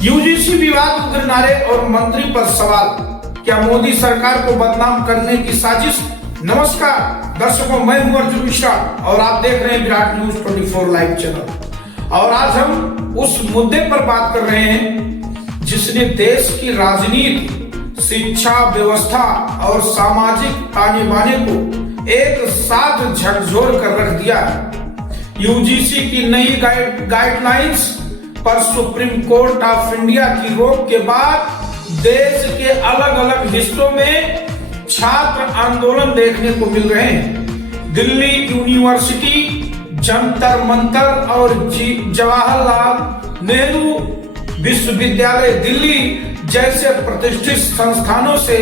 UGC विवाद, उग्र नारे और मंत्री पर सवाल, क्या मोदी सरकार को बदनाम करने की साजिश? नमस्कार दर्शकों, मैं हूं अर्जुन मिश्रा और आप देख रहे हैं विराट न्यूज 24 लाइव चैनल। और आज हम उस मुद्दे पर बात कर रहे हैं जिसने देश की राजनीति, शिक्षा व्यवस्था और सामाजिक ताने बाने को एक साथ झकझोर कर रख दिया है। यूजीसी की नई गाइडलाइंस पर सुप्रीम कोर्ट ऑफ इंडिया की रोक के बाद देश के अलग अलग हिस्सों में छात्र आंदोलन देखने को मिल रहे हैं। दिल्ली यूनिवर्सिटी, जंतर मंतर और जवाहरलाल नेहरू विश्वविद्यालय दिल्ली जैसे प्रतिष्ठित संस्थानों से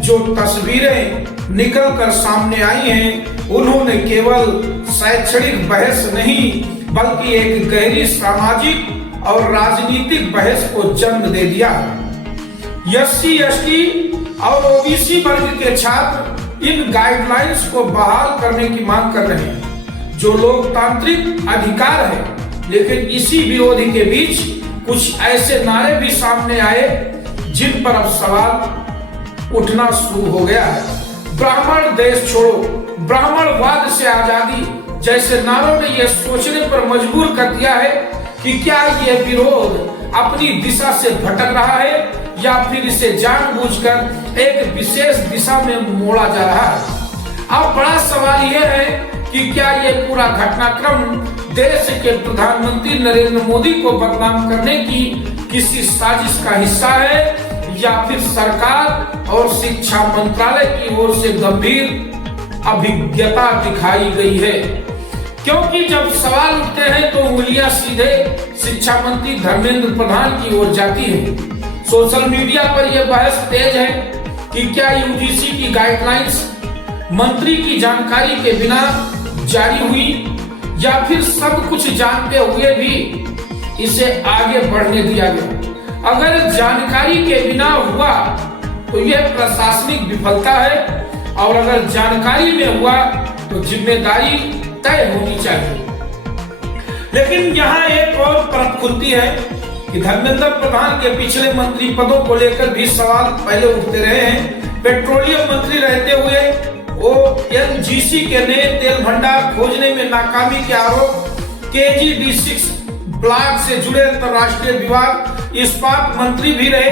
जो तस्वीरें निकलकर सामने आई हैं, उन्होंने केवल शैक्षणिक बहस नहीं बल्कि एक गहरी सामाजिक और राजनीतिक बहस को जन्म दे दिया। एससी, एसटी और ओबीसी वर्ग के छात्र इन गाइडलाइंस को बहाल करने की मांग कर रहे हैं, जो लोकतांत्रिक अधिकार है। लेकिन इसी विरोधी के बीच कुछ ऐसे नारे भी सामने आए जिन पर अब सवाल उठना शुरू हो गया है। ब्राह्मण देश छोड़ो, ब्राह्मणवाद से आजादी जैसे नारों ने यह सोचने पर मजबूर कर दिया है कि क्या यह विरोध अपनी दिशा से भटक रहा है या फिर इसे जानबूझकर एक विशेष दिशा में मोड़ा जा रहा है। अब बड़ा सवाल यह है कि क्या यह पूरा घटनाक्रम देश के प्रधानमंत्री नरेंद्र मोदी को बदनाम करने की किसी साजिश का हिस्सा है या फिर सरकार और शिक्षा मंत्रालय की ओर से गंभीर अभिज्ञता दिखाई गई है। क्योंकि जब सवाल उठते हैं तो उंगलियां सीधे शिक्षा मंत्री धर्मेंद्र प्रधान की ओर जाती हैं। सोशल मीडिया पर यह बहस तेज है कि क्या यूजीसी की गाइडलाइंस मंत्री की जानकारी के बिना जारी हुई या फिर सब कुछ जानते हुए भी इसे आगे बढ़ने दिया गया। अगर जानकारी के बिना हुआ तो यह प्रशासनिक विफलता है और अगर जानकारी में हुआ तो जिम्मेदारी तय होनी चाहिए। लेकिन यहाँ एक और परत खुलती है कि धर्मेंद्र प्रधान के पिछले मंत्री पदों को लेकर भी सवाल पहले उठते रहे हैं। पेट्रोलियम मंत्री रहते हुए ओएनजीसी के नए तेल भंडार खोजने में नाकामी के आरोप, KG-D6 ब्लॉक से जुड़े अंतरराष्ट्रीय विवाद, इस्पात मंत्री भी रहे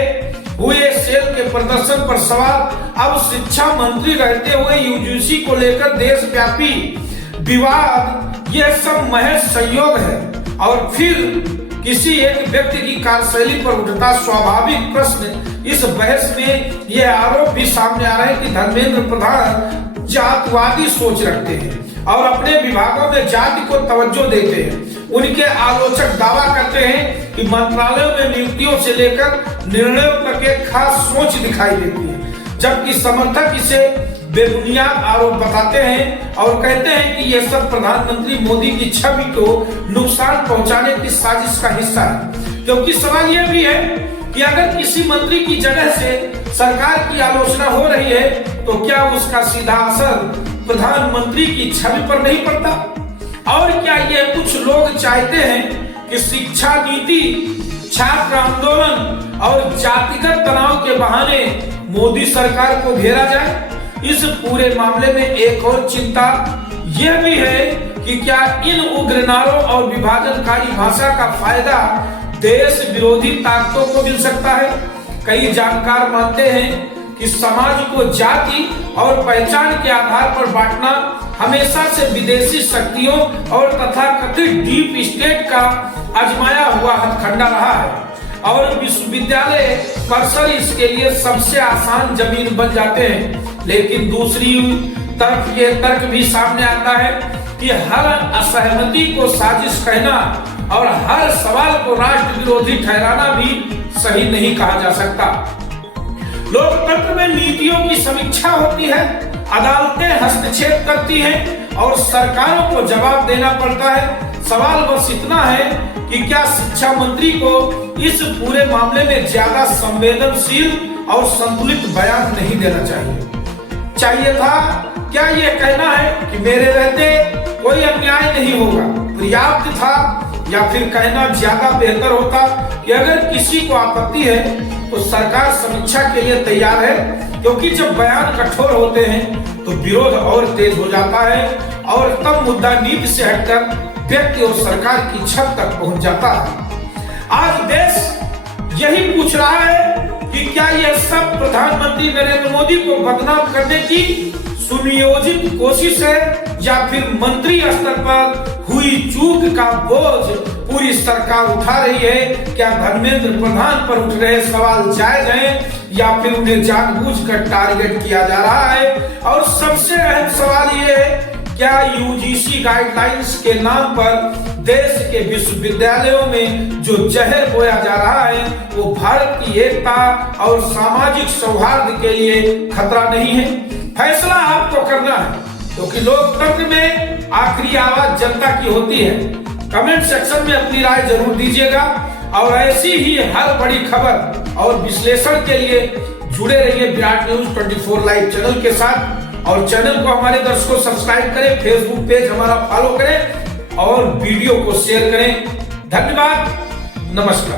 हुए सेल के प्रदर्शन पर सवाल। अब शिक्षा मंत्री रहते हुए यूजीसी को लेकर देशव्यापी विवाद, यह सब महज संयोग है। और फिर किसी एक व्यक्ति की कार्यशैली पर उठता स्वाभाविक प्रश्न, इस बहस में यह आरोप भी सामने आ रहा है कि धर्मेंद्र प्रधान जातवादी सोच रखते हैं और अपने विभागों में जाति को तवज्जो देते हैं। उनके आलोचक दावा करते हैं कि मंत्रालयों में नियुक्तियों से लेकर निर्णयों तक एक खास सोच दिखाई देती है, जबकि समर्थक इसे बेबुनियाद आरोप बताते हैं और कहते हैं कि यह सब प्रधानमंत्री मोदी की छवि को नुकसान पहुंचाने की साजिश का हिस्सा है। क्योंकि सवाल यह भी है कि अगर किसी मंत्री की जगह से सरकार की आलोचना हो रही है तो क्या उसका सीधा असर प्रधानमंत्री की छवि पर नहीं पड़ता? और क्या यह कुछ लोग चाहते हैं कि शिक्षा नीति, छात्र आंदोलन और जातिगत तनाव के बहाने मोदी सरकार को घेरा जाए? इस पूरे मामले में एक और चिंता यह भी है कि क्या इन उग्र नारों और विभाजनकारी भाषा का फायदा देश विरोधी ताकतों को मिल सकता है? कई जानकार मानते हैं कि समाज को जाति और पहचान के आधार पर बांटना हमेशा से विदेशी शक्तियों और तथाकथित डीप स्टेट का आजमाया हुआ हथकंडा रहा है और विश्वविद्यालय परिसर इसके लिए सबसे आसान जमीन बन जाते हैं। लेकिन दूसरी तरफ ये तर्क भी सामने आता है कि हर असहमति को साजिश कहना और हर सवाल को राष्ट्र विरोधी ठहराना भी सही नहीं कहा जा सकता। लोकतंत्र में नीतियों की समीक्षा होती है, अदालतें हस्तक्षेप करती हैं और सरकारों को जवाब देना पड़ता है। सवाल बस इतना है कि क्या शिक्षा मंत्री को इस पूरे मामले में ज्यादा संवेदनशील और संतुलित बयान नहीं देना चाहिए था? क्या यह कहना है कि मेरे रहते कोई अन्याय नहीं होगा? पर्याप्त था या फिर कहना ज्यादा बेहतर होता कि अगर किसी को आपत्ति है तो सरकार समीक्षा के लिए तैयार है, क्योंकि जब बयान कठोर होते हैं तो विरोध और तेज हो जाता है और तब मुद्दा नीति से हटकर व्यक्ति और सरकार की छत तक पहुंच जाता है। आज देश यही पूछ रहा है कि क्या यह सब प्रधानमंत्री नरेंद्र मोदी को बदनाम करने की सुनियोजित कोशिश है या फिर मंत्री स्तर पर हुई चूक का बोझ पूरी सरकार उठा रही है। क्या धर्मेंद्र प्रधान पर उठ रहे सवाल जायज हैं या फिर उन्हें जानबूझकर टारगेट किया जा रहा है। और सबसे अहम सवाल ये है, क्या यूजीसी गाइडलाइंस के नाम पर देश के विश्वविद्यालयों में जो जहर बोया जा रहा है वो भारत की एकता और सामाजिक सौहार्द के लिए खतरा नहीं है। फैसला आपको करना है, क्योंकि लोकतंत्र में आखिरी आवाज जनता की होती है। कमेंट सेक्शन में अपनी राय जरूर दीजिएगा और ऐसी ही हर बड़ी खबर और विश्लेषण के लिए जुड़े रहिए विराट न्यूज 24 लाइव चैनल के साथ। और चैनल को हमारे दर्शकों सब्सक्राइब करें, फेसबुक पेज हमारा फॉलो करें और वीडियो को शेयर करें। धन्यवाद, नमस्कार।